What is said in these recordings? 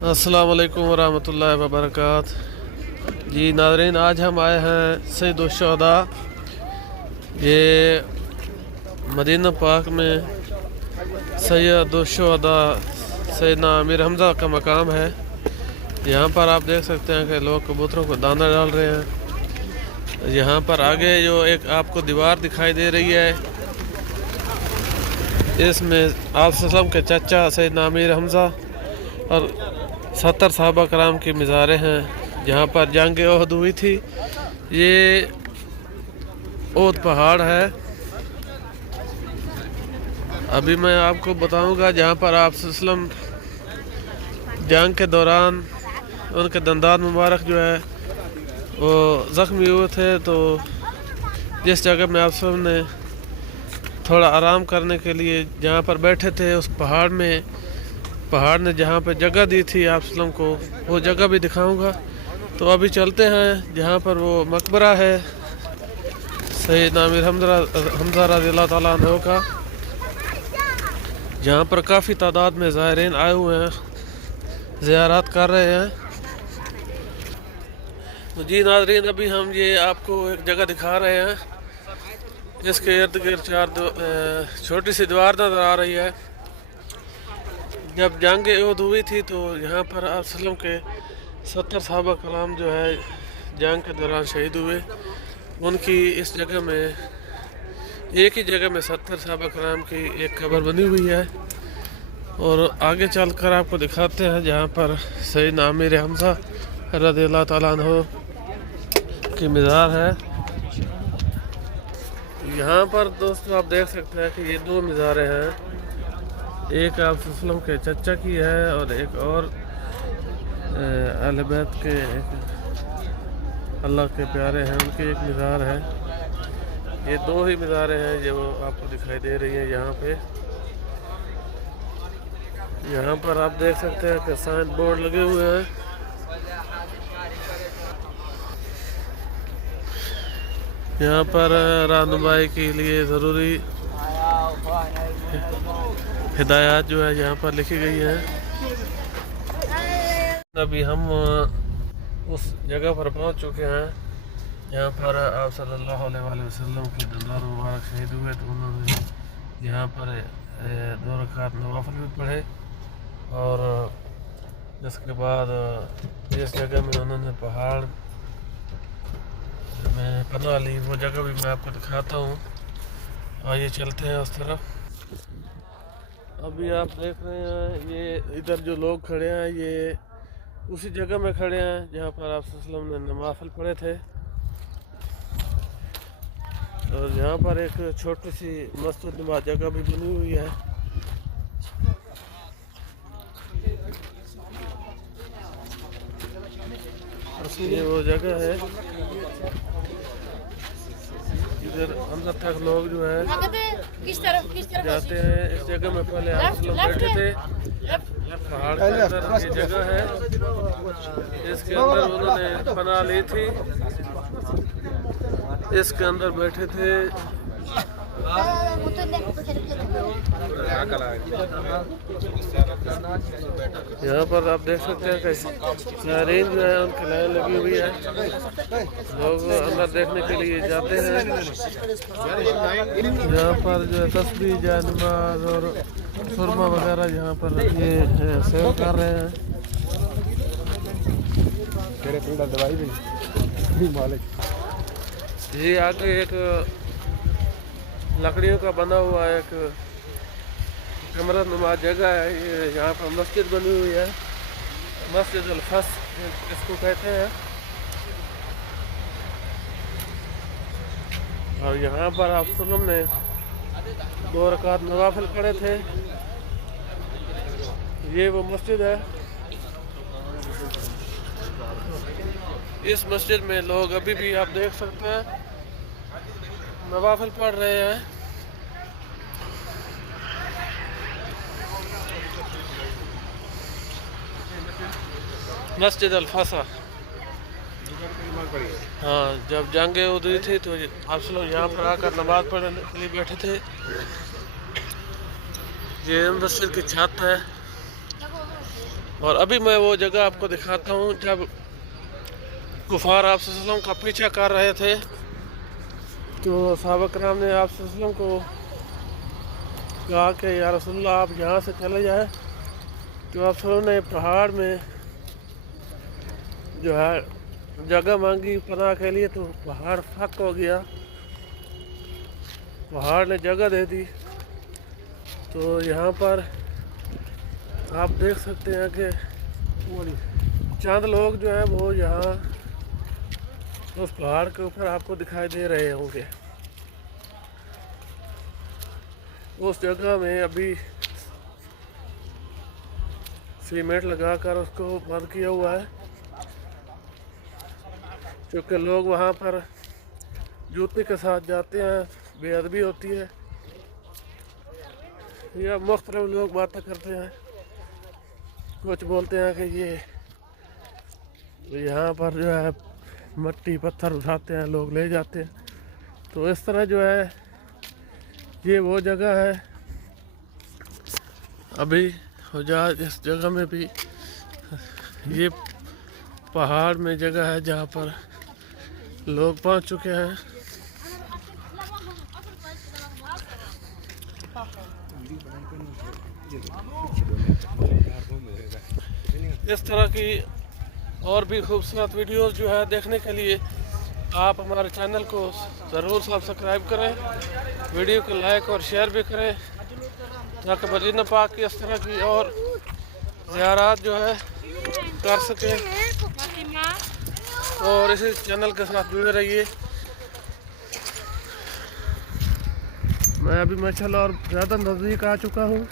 अस्सलाम वालेकुम वरहमतुल्लाहि वबरकात। जी नाज़रीन, आज हम आए हैं सैयद शुहदा, ये मदीना पाक में सैयद शुहदा सैयदना अमीर हमज़ा का मकाम है। यहाँ पर आप देख सकते हैं कि लोग कबूतरों को दाना डाल रहे हैं। यहाँ पर आगे जो एक आपको दीवार दिखाई दे रही है, इसमें आप सल्लम के चाचा सैयदना अमीर हमज़ा और 70 सहाबा कराम की मज़ारें हैं जहाँ पर जंग ओहद हुई थी। ये ओहद पहाड़ है। अभी मैं आपको बताऊंगा जहाँ पर आप सल्लम जंग के दौरान उनके दंदान मुबारक जो है वो ज़ख्मी हुए थे, तो जिस जगह में आप सब ने थोड़ा आराम करने के लिए जहाँ पर बैठे थे, उस पहाड़ ने जहाँ पर जगह दी थी आप सल्लम को, वो जगह भी दिखाऊंगा। तो अभी चलते हैं जहाँ पर वो मकबरा है सैयदना अमीर हमज़ा रज़ियल्लाहु ताला अन्हु का, जहाँ पर काफ़ी तादाद में ज़ायरीन आए हुए हैं, ज़ियारत कर रहे हैं। तो जी नाज़रीन, अभी हम ये आपको एक जगह दिखा रहे हैं जिसके इर्द गिर्द छोटी सी दीवार नज़र आ रही है। जब जंग ओहद हुई थी तो यहाँ पर आप सल्लम के 70 सहाबा कराम जो है जंग के दौरान शहीद हुए। उनकी इस जगह में, एक ही जगह में 70 सहाबा कराम की एक कब्र बनी हुई है। और आगे चलकर आपको दिखाते हैं जहाँ पर सैयदना अमीर हमज़ा रज़ियल्लाहु ताला अन्हु की मज़ार है। यहाँ पर दोस्तों आप देख सकते हैं कि ये दो मज़ारें हैं, एक आप सल्लम के चचा की है और एक और अहले बैत के अल्लाह के प्यारे हैं, उनकी एक मज़ार है। ये दो ही मज़ारें हैं जो आपको दिखाई दे रही है यहाँ पे। यहाँ पर आप देख सकते हैं कि साइन बोर्ड लगे हुए हैं। यहाँ पर रहनुमाई के लिए ज़रूरी हिदायत जो है यहाँ पर लिखी गई है। अभी हम उस जगह पर पहुँच चुके हैं जहाँ पर आप सल्लल्लाहु अलैहि वसल्लम के दंदान मुबारक शहीद हुए। तो उन्होंने यहाँ पर 2 रकात नवाफिल भी पढ़े और इसके बाद जिस जगह में उन्होंने पहाड़ में पनाह ली, वो जगह भी मैं आपको दिखाता हूँ। आइए चलते हैं उस तरफ। अभी आप देख रहे हैं ये इधर जो लोग खड़े हैं, ये उसी जगह में खड़े हैं जहाँ पर आप सल्लम ने नवाफिल पढ़े थे। और यहाँ पर एक छोटी सी मस्जिद नुमा जगह भी बनी हुई है। ये वो जगह है, इधर अंदर तक लोग जो है जाते हैं। इस जगह में पहले आप लोग बैठे थे, पहाड़ के अंदर ये जगह है, इसके अंदर उन्होंने पनाह ली थी, इसके अंदर बैठे थे। यहाँ पर आप देख सकते हैं कि ज़ायरीन जो है उनकी लाइन लगी हुई है, लोग अंदर देखने के लिए जाते हैं। यहाँ पर जो है तस्बीह, नमाज और सुरमा वगैरह यहाँ पर ये सेव कर रहे हैं। जी आगे एक लकड़ियों का बना हुआ एक कमरा नुमा जगह है, ये यहाँ पर मस्जिद बनी हुई है, मस्जिद अल-फस इसको कहते हैं। और यहाँ पर आप सल्लम ने 2 रकात नवाफिल पढ़े थे। ये वो मस्जिद है। इस मस्जिद में लोग अभी भी आप देख सकते हैं नवाफिल पढ़ रहे हैं। मस्जिद अल-फसा, हाँ, जब जंग ओहद हुई थी तो आप लोग यहाँ पर आकर नमाज पढ़ने के लिए बैठे थे। ये मस्जिद की छत है। और अभी मैं वो जगह आपको दिखाता हूँ जब कुफार आप सल्लल्लाहु अलैहि वसल्लम का पीछा कर रहे थे, तो सहाबा कराम ने आप सल्लल्लाहु अलैहि वसल्लम को कहा कि या रसूलल्लाह आप यहाँ से चले जाए। तो आप सल्लल्लाहु अलैहि वसल्लम ने पहाड़ में जो है जगह मांगी पनाह के लिए, तो पहाड़ फक हो गया, पहाड़ ने जगह दे दी। तो यहाँ पर आप देख सकते हैं कि चंद लोग जो हैं वो यहाँ उस पहाड़ के ऊपर आपको दिखाई दे रहे होंगे। उस जगह में अभी सीमेंट लगाकर उसको बंद किया हुआ है, क्योंकि लोग वहाँ पर जूते के साथ जाते हैं, बेअदबी होती है या मुख्तलिफ लोग बातें करते हैं। कुछ बोलते हैं कि ये यहाँ पर जो है मट्टी पत्थर उठाते हैं, लोग ले जाते हैं। तो इस तरह जो है ये वो जगह है। अभी हुजाज इस जगह में भी ये पहाड़ में जगह है जहाँ पर लोग पहुँच चुके हैं। इस तरह की और भी खूबसूरत वीडियोस जो है देखने के लिए आप हमारे चैनल को ज़रूर सब्सक्राइब करें, वीडियो को लाइक और शेयर भी करें, ताकि मदीना पाक की इस तरह की और ज़ियारत जो है कर सकें। और इसी चैनल के साथ जुड़े रहिए। मैं अभी माशाल्लाह और ज़्यादा नज़दीक आ चुका हूँ।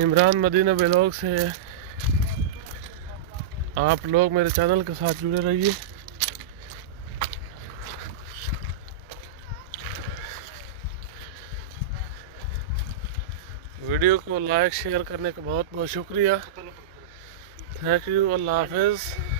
इमरान मदीना व्लॉग से आप लोग मेरे चैनल के साथ जुड़े रहिए। वीडियो को लाइक शेयर करने का बहुत बहुत शुक्रिया। Thank you. अल्लाह हाफिज़।